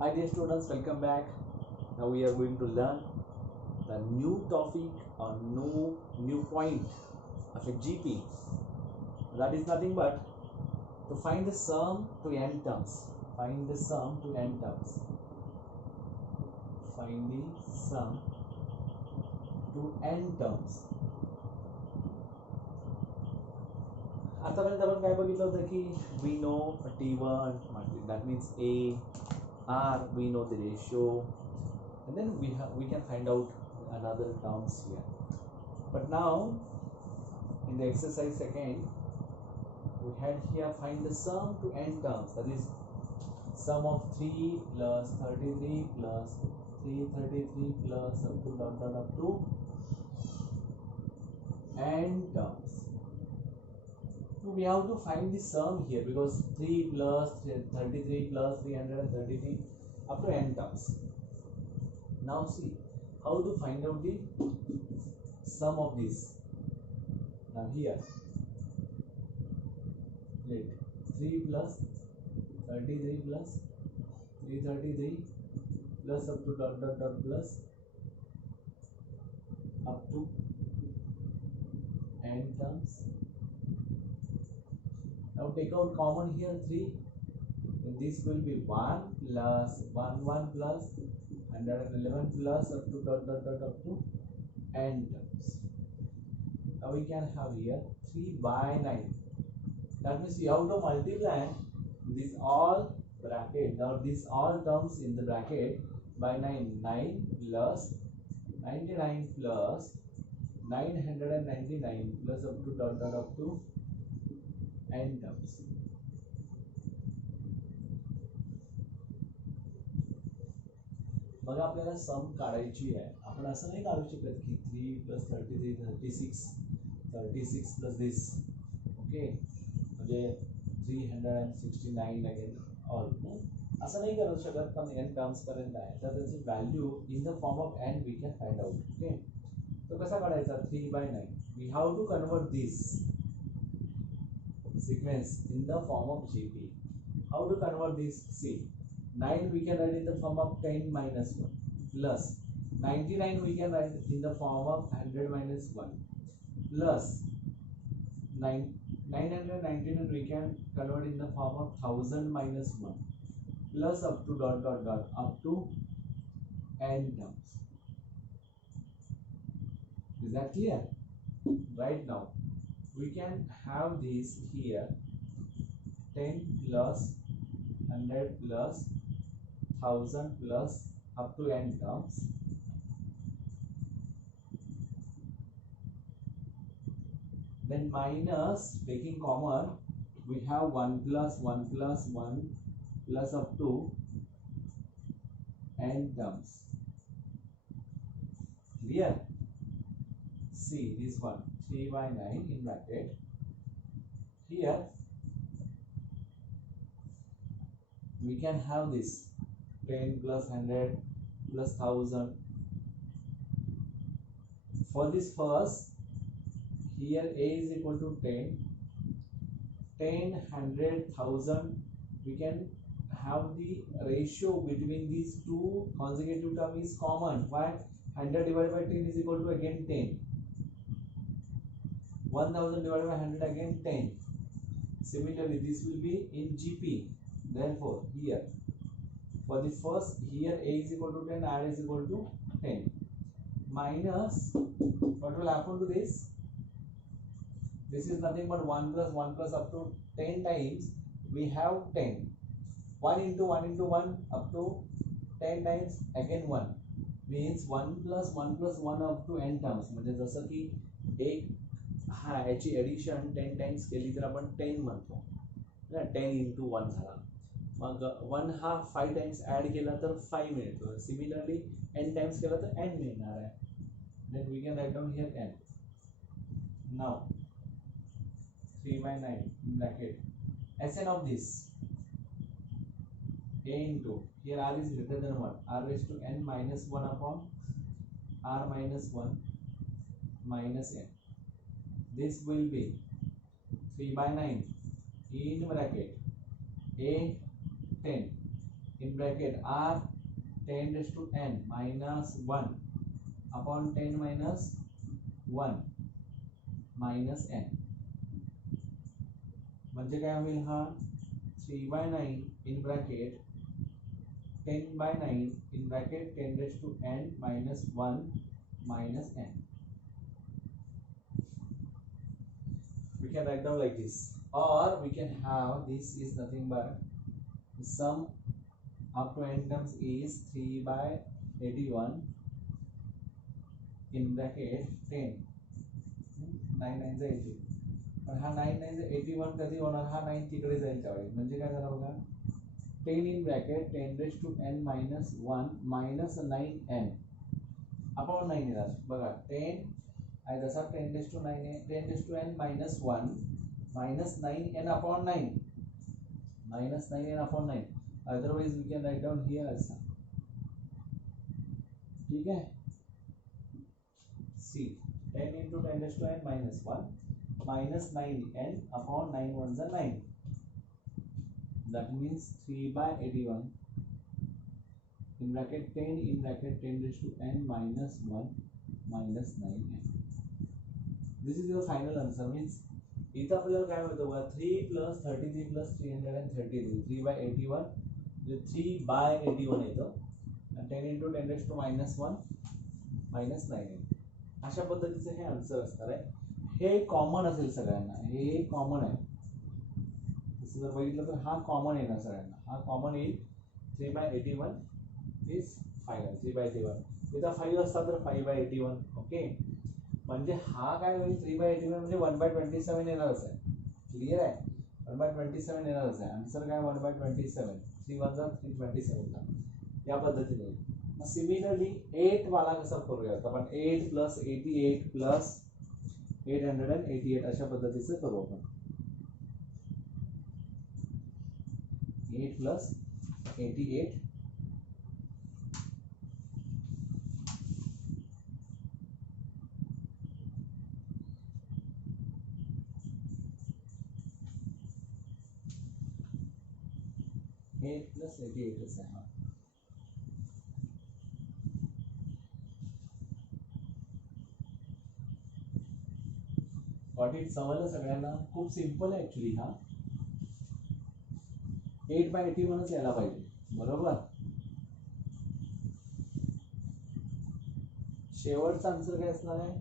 Hi dear students, welcome back. Now we are going to learn the new topic or new point of a GP. That is nothing but to find the sum to n terms. Find the sum to n terms. Find the sum to n terms. आतापर्यंत आपण काय बघितलं होतं की we know T1 that means A, R we know the ratio, and then we can find out another terms here. But now in the exercise second we had here find the sum to n terms, that is sum of 3 plus 33 plus 333 plus up to dot dot up to n terms. So we have to find the sum here because 3 plus 33 plus 333 up to n terms. Now see how to find out the sum of this. Now here let 3 plus 33 plus 333 plus up to dot dot dot plus up to n terms. Now take out common here 3, and this will be 1 plus 1 plus 111 plus up to dot dot dot up to n terms. Now we can have here 3 by 9. That means you have to multiply this all bracket or this all terms in the bracket by 9. 9 plus 99 plus 999 plus up to dot dot up to n terms. बघा आपल्याला सम काढायची आहे. आपण असं नाही काढू शकत की 3 plus 33 36 plus this, ओके, म्हणजे 369 अगेन ऑल असं नाही करू शकत. पण n टर्म्स पर्यंत आहे तर त्याची value in the form of n we can find out. Okay, तो कसा काढायचा? 3 by 9 we have to convert this sequence in the form of GP. How to convert this? See, 9 we can write in the form of 10 minus 1 plus 99 we can write in the form of 100 minus 1 plus 999 we can convert in the form of 1000 minus 1 plus up to dot dot dot up to n terms. Is that clear? Right now we can have this here 10 plus 100 plus 1000 plus up to n terms. Then minus taking common we have 1 plus 1 plus 1 plus up to n terms. Clear? See this one 3 by 9 in bracket. Here we can have this 10 plus 100 plus 1000. For this first, here A is equal to 10, 100, 1000. We can have the ratio between these two consecutive terms is common. Why? 100 divided by 10 is equal to again 10. 1000 divided by 100 again 10. Similarly this will be in GP. Therefore here for the first, here A is equal to 10, R is equal to 10 minus what will happen to this? This is nothing but 1 plus up to 10 times we have 10. 1 into 1 into 1 up to 10 times again 1 means 1 plus 1 up to n terms. म्हणजे जसं की एक हा याची addition 10 times केली तर आपण 10 म्हणतो ना, 10 into 1 झाला. मग 1 हा 5 टाइम्स ऍड केला तर 5 मिळतो. सिमिलरली n टाइम्स केला तर n मिळणार आहे. Then we can write down here n. Now 3 by 9 in bracket Sn of this a into here r is greater than 1 r raised to n minus 1 upon r minus 1 minus n. This will be 3 by 9 in bracket a 10 in bracket r 10 raised to n minus 1 upon 10 minus 1 minus n म्हणजे काय होईल हा 3/9 in bracket 10/9 in bracket 10 raised to n minus 1 minus n. We can write down like this, or we can have this is nothing but the sum up to n terms is 3/81 in bracket 10 9 9 80. पण हा 9 9 81 कधी होणार हा 9 तिकडे जाईल त्यावेळी म्हणजे काय झालं बघा 10 in bracket 10 raised to n minus 1 minus 9n upon 9 येणार बघा 10 आहे जसा 10 raised to 9 आहे 10 raised to n minus 1 minus 9n upon 9 minus 9n upon 9 otherwise we can write down here also. ठीक है C 10 into 10 raised to n minus 1 minus 9n upon 9 ones are 9. That means 3/81 in bracket 10 in bracket 10 raised to n minus 1 minus 9n. This is your final answer. Means इथं आपल्याला काय मिळतं बघा 3 plus 33 plus 333 3/81 जे 3/81 येतं आणि 10 into 10 raised to minus 1 minus 9n अशा पद्धतीचं हे answer असणार आहे. हे कॉमन असेल सगळ्यांना हे कॉमन आहे तसं जर बघितलं तर हा कॉमन येणार सगळ्यांना हा कॉमन येईल 3/81 इज फायनल 3/81 इथं 5 असता तर 5/81 ओके म्हणजे हा काय होईल 3/81 म्हणजे 1/27 येणारच आहे क्लिअर आहे 1/27 येणारच आहे आन्सर काय 1/27 3 1 327 ला या पद्धतीने येईल. मग सिमिलरली 8 वाला कसा करूया आपण 8 प्लस 88 प्लस 888 अशा पद्धतीचं करू आपण 8 plus 88 8 plus 88 is हा गॉट इट समजलं सगळ्यांना खूप सिंपल आहे ऍक्च्युली हा 8/81 यायला पाहिजे बरोबर शेवटचा आन्सर काय असणार आहे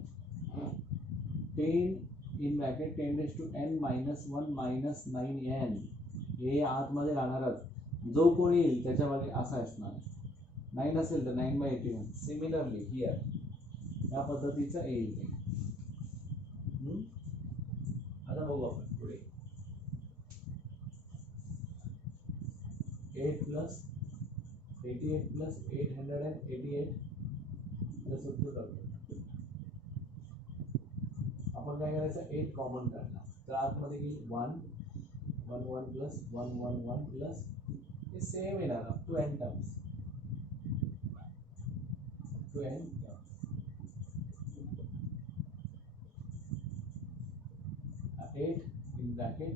10 in bracket 10 raised to n minus 1 minus 9n हे आतमध्ये राहणारच जो कोणी येईल त्याच्या मागे असा असणार 9 असेल तर 9/81 सिमिलरली हिअर या पद्धतीचं येईल ते आता बघू आपण पुढे 8 plus 88 plus 888 प्लस उत्तर करतो आपण काय करायचं 8 कॉमन काढणार तर आतमध्ये येईल 1 1 1 प्लस 1 1 1 प्लस हे सेम येणार up to n terms up to n terms 8 in bracket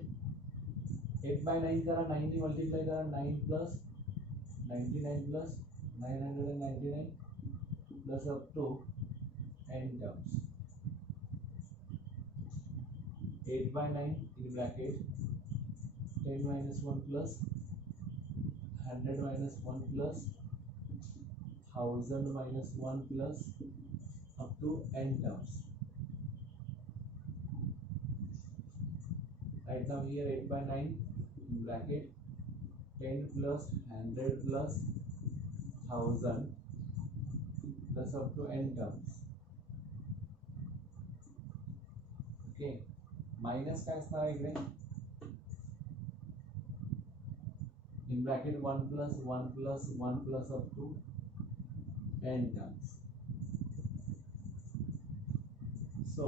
8/9 करा 9 ने मल्टीप्लाई करा 9 plus 99 plus 999 plus up to n terms 8/9 in bracket 10 minus 1 plus 100 minus 1 plus 1000 minus 1 plus up to n terms. Right now here 8/9 in bracket 10 plus 100 plus 1000 plus up to n terms. Okay, minus काय असणार इकडे in bracket 1 plus 1 plus 1 plus up to n terms. So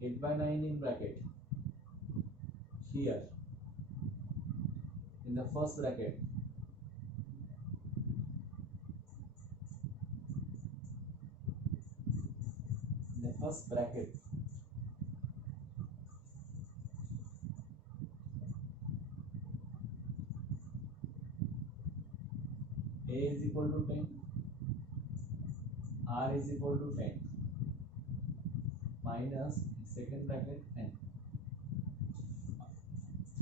8/9 in bracket here in the first bracket A is equal to 10, R is equal to 10 minus second bracket n.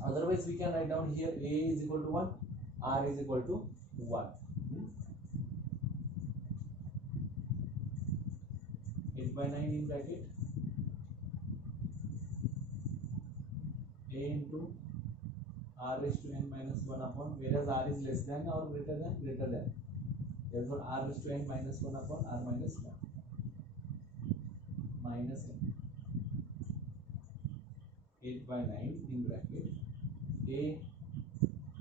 Otherwise we can write down here A is equal to 1, R is equal to 1. 8 by 9 in bracket A into R raised to n minus 1 upon, whereas R is less than or greater than, therefore R raised to n minus 1 upon R minus 1 minus n. 8 by 9 in bracket A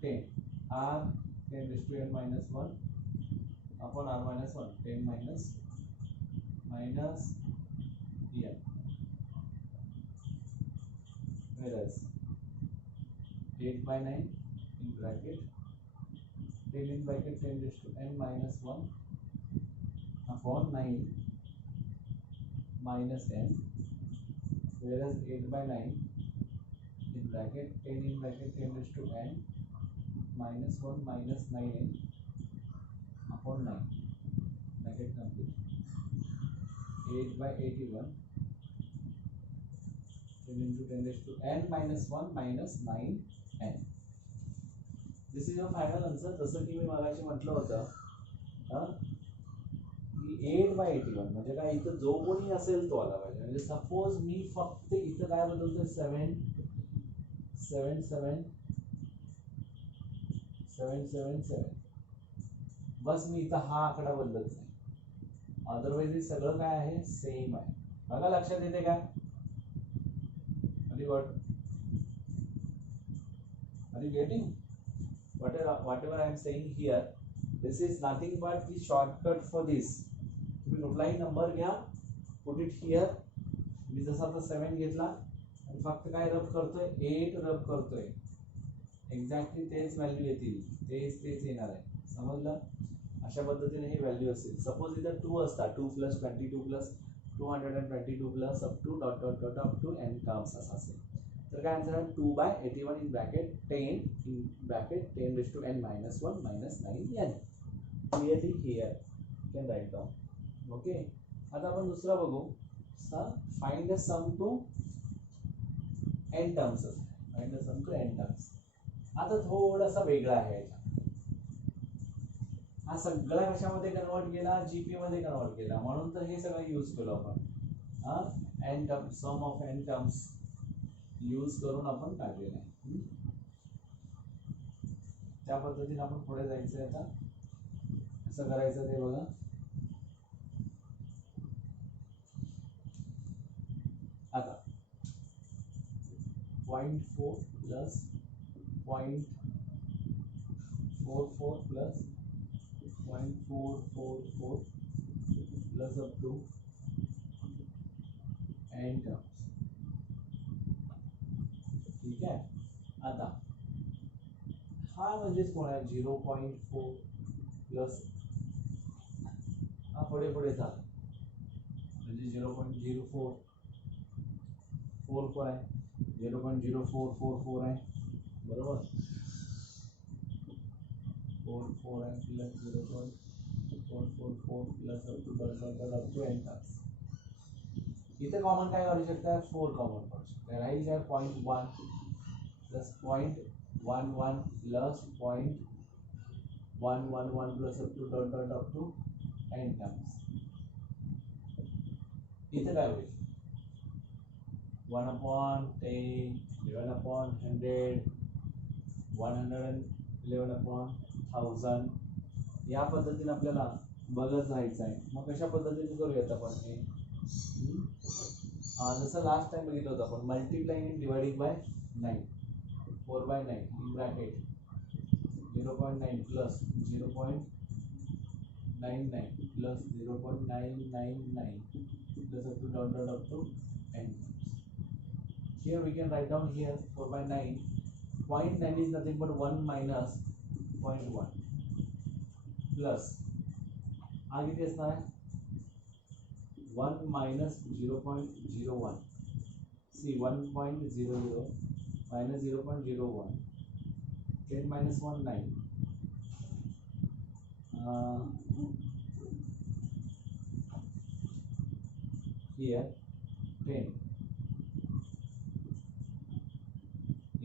10, R 10 raised to n minus 1 upon R minus 1, 10 minus n, whereas 8 by 9 in bracket 10 in bracket 10 raised to n minus 1 upon 9 minus n, whereas 8 by 9 in bracket 10 in bracket 10 raised to n minus 1 minus 9n upon 9, bracket complete. 8 by 81 10 into 10 raised to n minus 1 minus 9n. This is your final answer. जसं की मी मगाशी म्हटलं होतं की 8 by 81 म्हणजे काय, इथं जो कोणी असेल तो आला पाहिजे. म्हणजे सपोज मी फक्त इथं काय बदलतोय 7 बस मी इथं हा आकडा बदलत नाही, अदरवाइज हे सगळं काय आहे, सेम आहे. बघा लक्षात येते काय? Are you getting whatever I am saying here? This is nothing but the shortcut for this. तुम्ही कुठलाही नंबर घ्या, put it here. मी जसा आता 7 घेतला आणि फक्त काय रब करतोय, 8 रब करतोय, एक्झॅक्टली तेच व्हॅल्यू येतील, तेच येणार आहे. समजलं? अशा पद्धतीने ही व्हॅल्यू असेल. सपोज इथं 2 असतात, 2 plus 22 plus 222 plus up to dot dot dot up to n terms असं असेल. तर काय आन्सर आहे, 2 by 81 in bracket 10 in bracket 10 raised to n minus 1 minus 9n. Clearly here you can write down. Okay. आता आपण दुसरा बघू. Find the sum to n terms. Find the sum to n terms. आता थोडासा वेगळा आहे. हा सगळा कशामध्ये कन्वर्ट केला, जीपी मध्ये कन्वर्ट केला, म्हणून तर हे सगळं यूज केलं आपण. n terms, sum of n terms use करून आपण काढलेलं आहे. त्या पद्धतीने आपण पुढे जायचं. आता कसं करायचं ते बघा. आता 0.4 plus 0.44 plus 0.444 plus up to n terms. ठीक आहे. आता हा म्हणजेच कोण आहे, 0.4 प्लस हा पुढे पुढे झाला म्हणजे 0.0444 आहे, 0.0444 आहे, बरोबर. 44 आहे plus 0.444 plus up to n terms. इथे कॉमन काय काढू शकता, 4 कॉमन काढू शकता. राहील काय, 0.1 plus 0.11 plus 0.111 plus up to dot dot up to n terms. इथे काय होईल, 1/10, 11/100, 111/1000 या पद्धतीने आपल्याला बघत राहायचं आहे. मग कशा पद्धतीने करूयात आपण हे, जसं लास्ट टाइम बघितलं होतं आपण, multiplying and dividing by 9, 4 by 9 in bracket 0.9 plus 0.99 plus 0.999 plus up to dot dot up to n. Here we can write down here 4 by 9. 0.9 is nothing but 1 minus 0.1 plus आगे कितना है, 1 minus 0.01. See 1.00 minus 0.01, 10 minus 1 9, here 10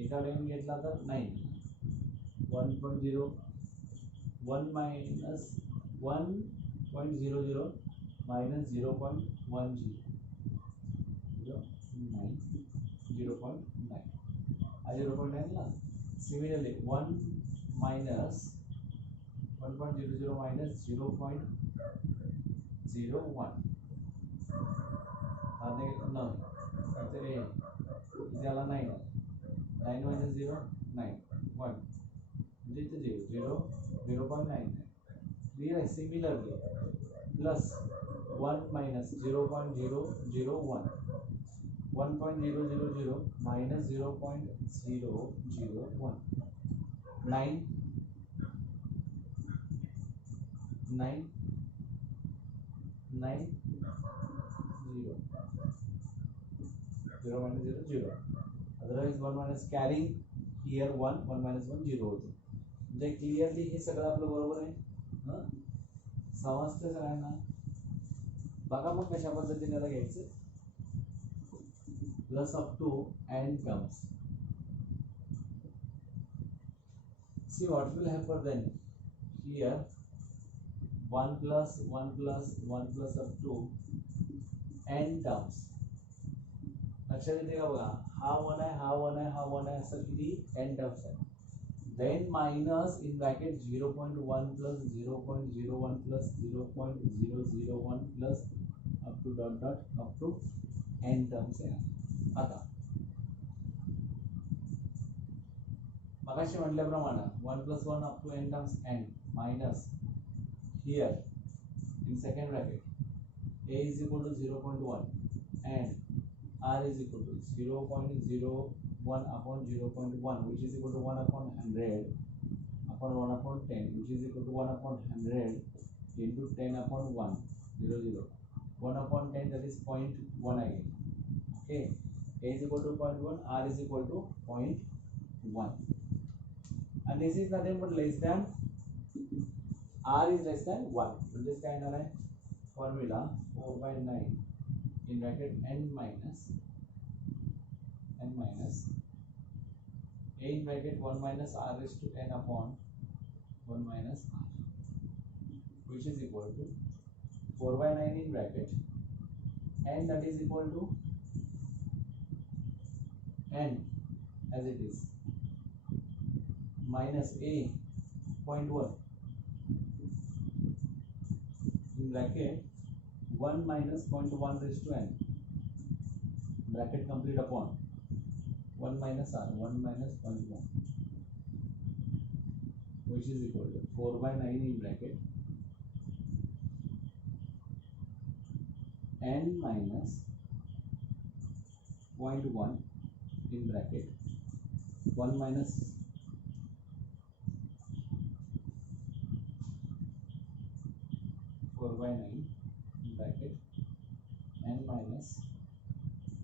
एका 10 घेतला तर 9 1.0 1 minus 1.00 minus 0.10 0.9 0.9 0.9 ला similarly 1 minus 1.00 minus 0.01 आने न इथे इथला 9 9 minus 0 9 1 म्हणजे इथे 0 0.9 clear आहे similarly plus 1 minus 0.001 1.000 minus 0.001 9 9 9 0 0 minus 0 0 otherwise 1 minus carrying here 1 1 minus 1 0 होते म्हणजे क्लिअरली हे सगळं आपलं बरोबर आहे हां समजते सगळ्यांना बघा मग कशा पद्धतीने आता घ्यायचं plus up to end comes see what will happen then here 1 plus 1 plus 1 plus up to n terms लक्षात येते का बघा हा 1 आहे हा 1 आहे हा 1 आहे असं किती n टर्म्स आहे then minus in bracket 0.1 plus 0.01 plus 0.001 plus up to dot dot up to n terms आहे आता मगाशी म्हटल्याप्रमाणे 1 plus 1 up to n terms n minus here in second bracket a is equal to 0.1 and r is equal to 0.01 upon 0.1 which is equal to 1 upon 100 upon 1 upon 10 which is equal to 1 upon 100 into 10 upon 1 0 0 1 upon 10 that is 0.1 again okay a is equal to 0.1 r is equal to 0.1 and this is nothing but less than r is less than 1 so this kind of formula 4 by 9 in bracket n minus a in bracket 1 minus r raised to n upon 1 minus r which is equal to 4 by 9 in bracket n that is equal to n as it is minus a 0.1 in bracket 1 minus 0.1 raised to n bracket complete upon 1 minus r 1 minus 0.1 which is equal to 4 by 9 in bracket n minus 0.1 in bracket 1 minus 4 by 9 in bracket n minus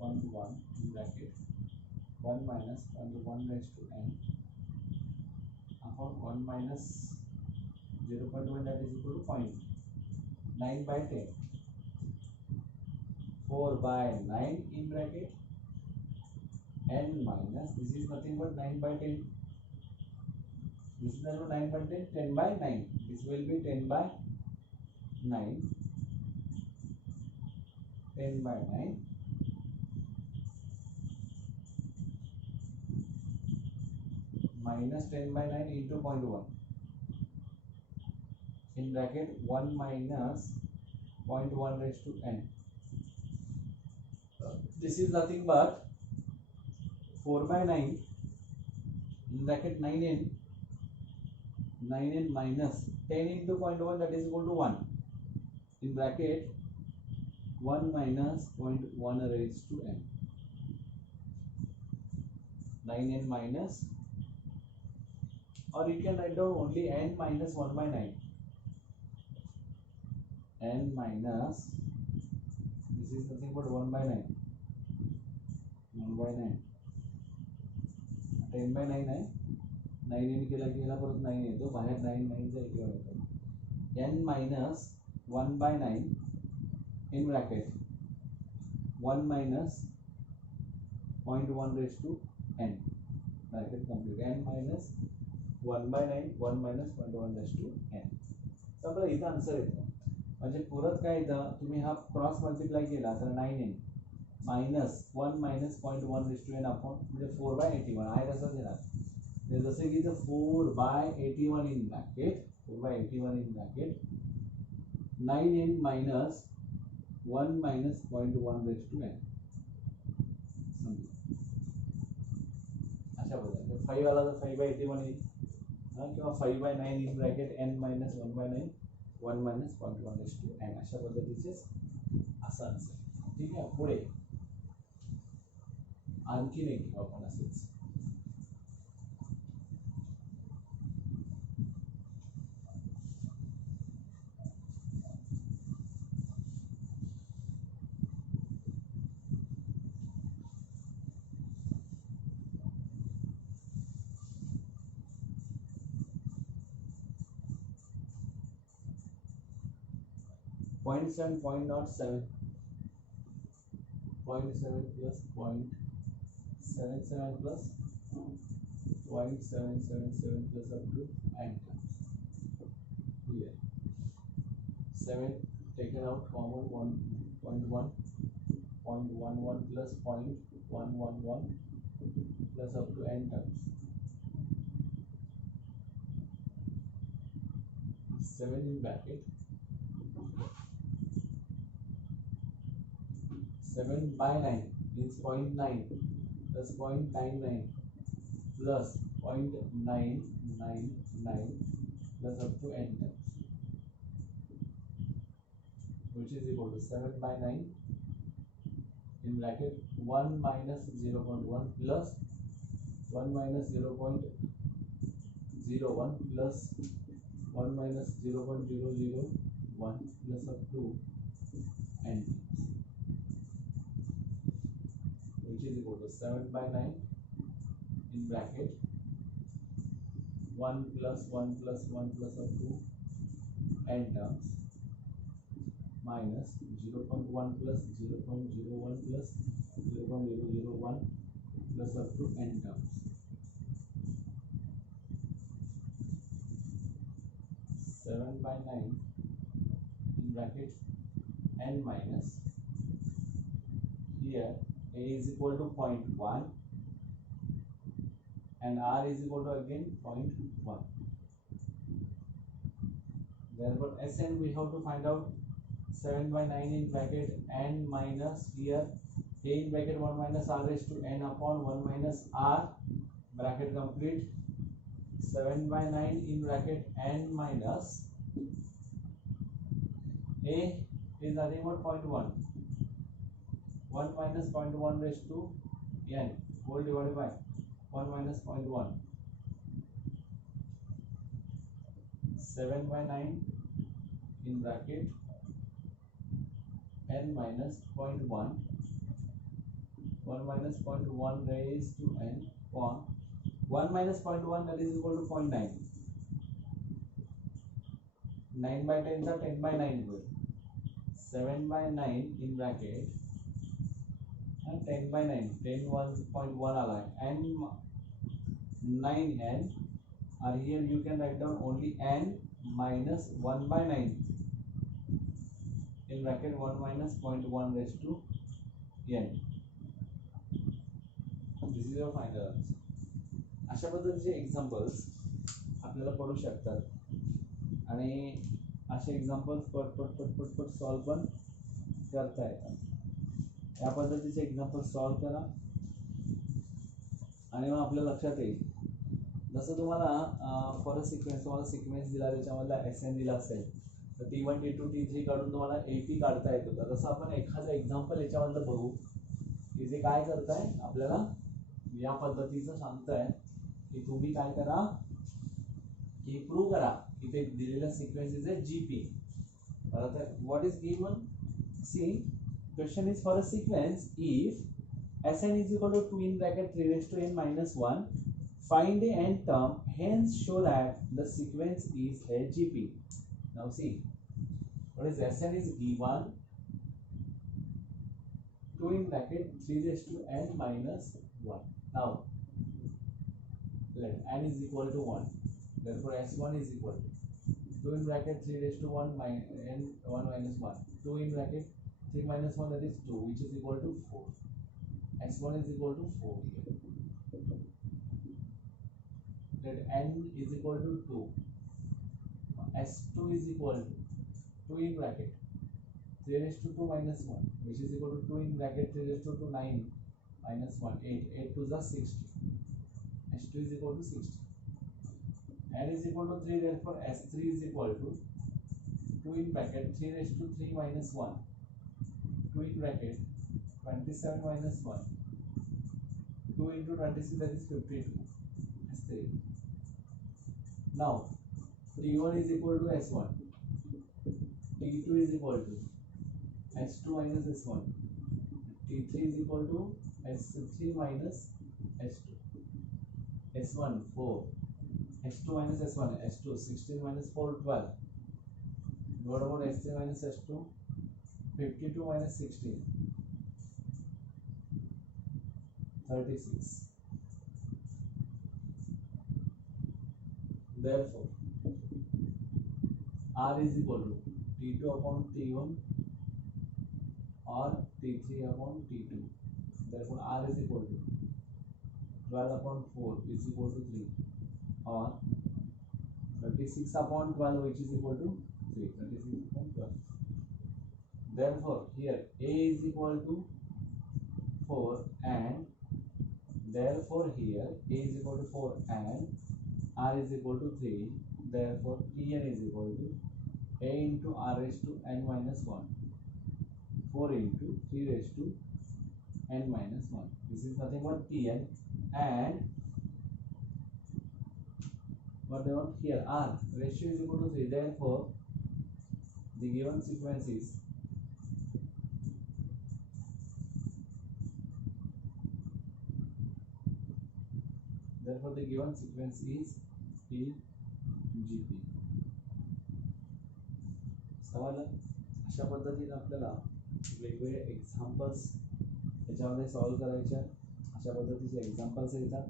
0.1 in bracket 1 minus 0.1 raised to n upon 1 minus 0.1 that is equal to 0.9 by 10 4 by 9 in bracket n minus this is nothing but 9 by 10 this is not 9 by 10 10 by 9 this will be 10 by 9 10 by 9 minus 10 by 9 into 0.1 in bracket 1 minus 0.1 raised to n this is nothing but 4 by 9 in bracket 9n minus 10 into 0.1 that is equal to 1 in bracket 1 minus 0.1 raised to n 9n minus or you can write down only n minus 1 by 9 n minus this is nothing but 1 by 9 1 by 9 10 by 9 है 9 इन केला परत 9 येतो बाहेर 9 9 चा एक येतो n minus 1 by 9 in bracket 1 minus 0.1 raised to n bracket complete n minus 1 by 9 1 minus 0.1 raised to n. तर आपला इथं आन्सर येतो म्हणजे परत काय इथं तुम्ही हा क्रॉस मल्टिप्लाय केला तर 9n minus 1 minus 0.1 raised to n upon म्हणजे 4/81 आहे तसंच येणार. जसे की इथं 4/81 in bracket 4/81 in bracket 9n minus 1 minus 0.1 raised to n अशा प्रकारे 5 आला तर 5/81 येईल किंवा 5/9 in bracket n minus 1/9 1 minus 0.1 raised to n अशा पद्धतीचे असं आन्सर. ठीक आहे. पुढे आणखीन एक घेऊ आपण असंच. .7 0.07 0.7 plus 0.77 plus 0.777 plus up to n times. Here 7 taken out common 1.1 0.11 plus 0.111 plus up to n times. 7 in bracket 7/9 means 0.9 plus 0.99 plus 0.999 plus up to n times, which is equal to 7/9 in bracket 1 minus 0.1 plus 1 minus 0.01 plus 1 minus 0.001 plus up to n times, which is equal to 7/9 in bracket 1 plus 1 plus 1 plus up to n terms minus 0.1 plus 0.01 plus 0.001 plus up to n terms. 7/9 in bracket n minus here a is equal to 0.1 and r is equal to again 0.1. Therefore Sn we have to find out 7/9 in bracket n minus here a in bracket 1 minus r raised to n upon 1 minus r bracket complete 7/9 in bracket n minus a is nothing but 0.1 1 minus 0.1 raised to n whole divided by 1 minus 0.1 7/9 in bracket n minus 0.1 1 minus 0.1 raised to n upon 1 minus 0.1 that is equal to 0.9 9/10 is 10/9 will 7/9 in bracket and 10/9 10 1.1 alive and 9n or here you can write down only n minus 1/9 in bracket 1 minus 0.1 raised to n. This is your final answer. अशा पद्धतीचे examples आपल्याला पडू शकतात आणि असे examples पट solve पण करता येतात. या पद्धतीचे एक्झाम्पल सॉल्व करा आणि मग आपल्या लक्षात येईल. जसं तुम्हाला फॉर अ सिक्वेन्स तुम्हाला सिक्वेन्स दिला त्याच्यामधला SN दिला असेल तर T1 T2 T3 काढून तुम्हाला AP काढता येत होता. तसं आपण एखादं एक्झाम्पल याच्यामधलं बघू की जे काय करताय आपल्याला या पद्धतीचं सांगताय की तुम्ही काय करा की प्रूव्ह करा की ते दिलेल्या सिक्वेन्सेस आहे GP. परत what is given see question is for a sequence if Sn is equal to 2 in bracket 3 raised to n minus 1 find a n term hence show that the sequence is a GP. Now see, what is Sn is given 2 in bracket 3 raised to n minus 1. Now let n is equal to 1. Therefore S1 is equal to 2 in bracket 3 raised to 1 minus n 1 minus 1. 2 in bracket 3 minus 1, that is 2, which is equal to 4. S1 is equal to 4 here. Let n is equal to 2. S2 is equal to 2 in bracket 3 raised to 2 minus 1, which is equal to 2 in bracket 3 raised to 2 9 minus 1 8. 8 to the 60. S2 is equal to 60. N is equal to 3, therefore S3 is equal to 2 in bracket 3 raised to 3 minus 1, 2 in bracket 27 minus 1, 2 into 26, that is 52. S3. Now T1 is equal to S1, T2 is equal to S2 minus S1, T3 is equal to S3 minus S2, S1 4, S2 minus S1, S2 16 minus 4 12. What about S3 minus S2? 52 minus 16 36. Therefore R is equal to T2 upon T1 or T3 upon T2. Therefore R is equal to 12 upon 4 is equal to 3, or 36 upon 12, which is equal to 3. 36 upon 12. Therefore here A is equal to 4, and therefore here A is equal to 4 and R is equal to 3. Therefore Tn is equal to A into R raised to n minus 1, 4 into 3 raised to n minus 1. This is nothing but Tn, and what they want here, R ratio is equal to 3. Therefore the given sequence is PGP. समजलं? अशा पद्धतीने आपल्याला वेगवेगळे examples याच्यामध्ये solve करायचे. अशा पद्धतीचे examples येतात,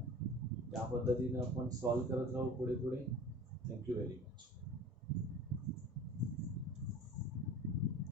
त्या पद्धतीने आपण सॉल्व करत राहू पुढे पुढे. Thank you very much.